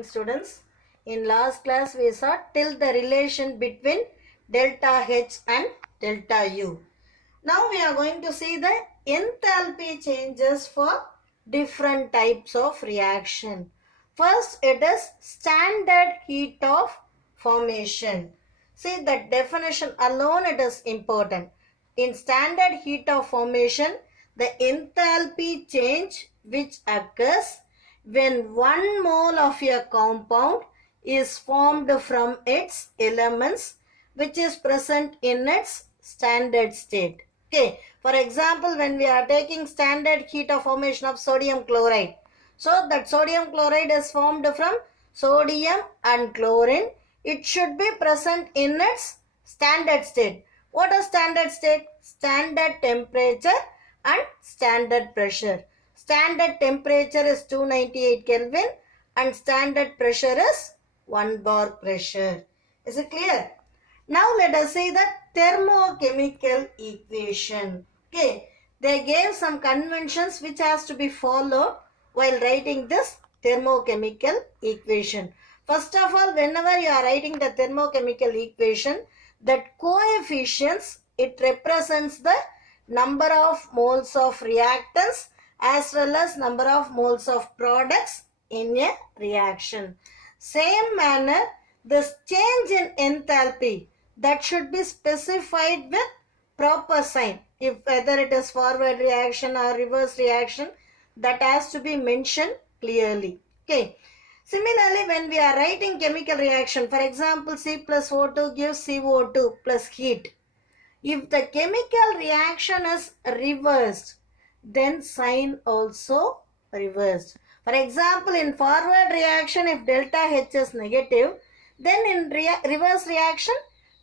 morning, students. In last class we saw till the relation between delta H and delta U. Now we are going to see the enthalpy changes for different types of reaction. First, it is standard heat of formation. See, the definition alone, it is important. In standard heat of formation, the enthalpy change which occurs when 1 mole of a compound is formed from its elements which is present in its standard state. Okay, for example, when we are taking standard heat of formation of sodium chloride, so that sodium chloride is formed from sodium and chlorine. It should be present in its standard state. What is standard state? Standard temperature and standard pressure. Standard temperature is 298 Kelvin and standard pressure is 1 bar pressure. Is it clear? Now let us see the thermochemical equation. Okay, they gave some conventions which has to be followed while writing this thermochemical equation. First of all, whenever you are writing the thermochemical equation, that coefficients, it represents the number of moles of reactants as well as number of moles of products in a reaction. Same manner, this change in enthalpy, that should be specified with proper sign. If whether it is forward reaction or reverse reaction, that has to be mentioned clearly. Okay. Similarly, when we are writing chemical reaction, for example, C plus O2 gives CO2 plus heat. If the chemical reaction is reversed, then sign also reversed. For example, in forward reaction, if delta H is negative, then in reverse reaction,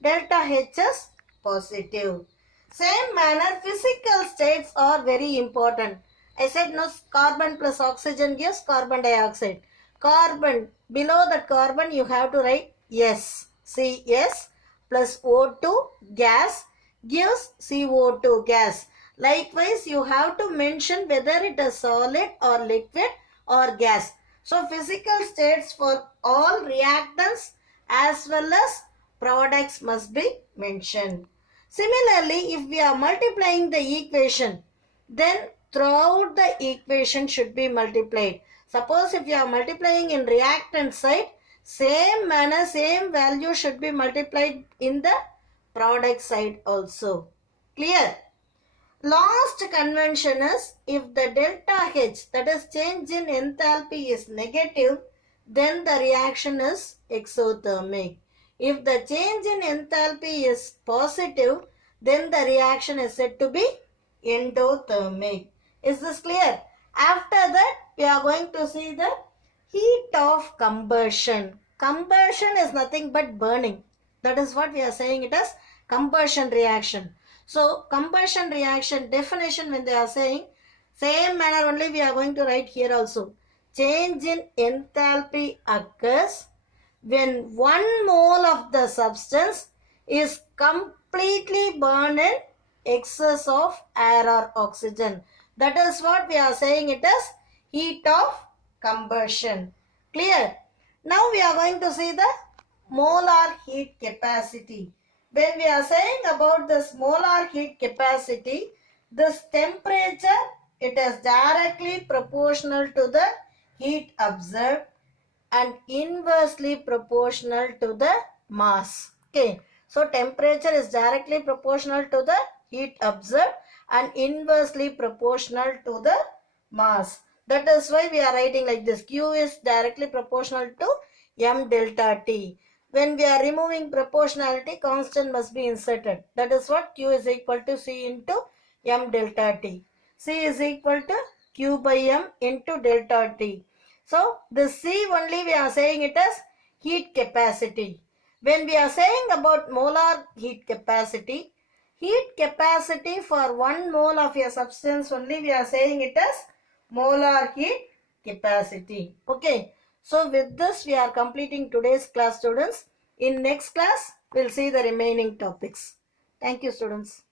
delta H is positive. Same manner, physical states are very important. I said no, carbon plus oxygen gives carbon dioxide. Carbon, below that carbon you have to write S. CS plus O2 gas gives CO2 gas. Likewise, you have to mention whether it is solid or liquid or gas. So, physical states for all reactants as well as products must be mentioned. Similarly, if we are multiplying the equation, then throughout the equation should be multiplied. Suppose if you are multiplying in reactant side, same manner, same value should be multiplied in the product side also. Clear? Last convention is, if the delta H, that is change in enthalpy, is negative, then the reaction is exothermic. If the change in enthalpy is positive, then the reaction is said to be endothermic. Is this clear? After that, we are going to see the heat of combustion. Combustion is nothing but burning. That is what we are saying it as combustion reaction. So, combustion reaction definition, when they are saying, same manner only we are going to write here also. Change in enthalpy occurs when 1 mole of the substance is completely burned in excess of air or oxygen. That is what we are saying it as heat of combustion. Clear? Now we are going to see the molar heat capacity. When we are saying about this molar heat capacity, this temperature, it is directly proportional to the heat absorbed and inversely proportional to the mass. Okay. So, temperature is directly proportional to the heat absorbed and inversely proportional to the mass. That is why we are writing like this. Q is directly proportional to M delta T. When we are removing proportionality, constant must be inserted. That is what Q is equal to C into M delta T. C is equal to Q by M into delta T. So, the C only we are saying it as heat capacity. When we are saying about molar heat capacity for 1 mole of a substance only we are saying it as molar heat capacity. Okay. So, with this we are completing today's class, students. In next class, we will see the remaining topics. Thank you, students.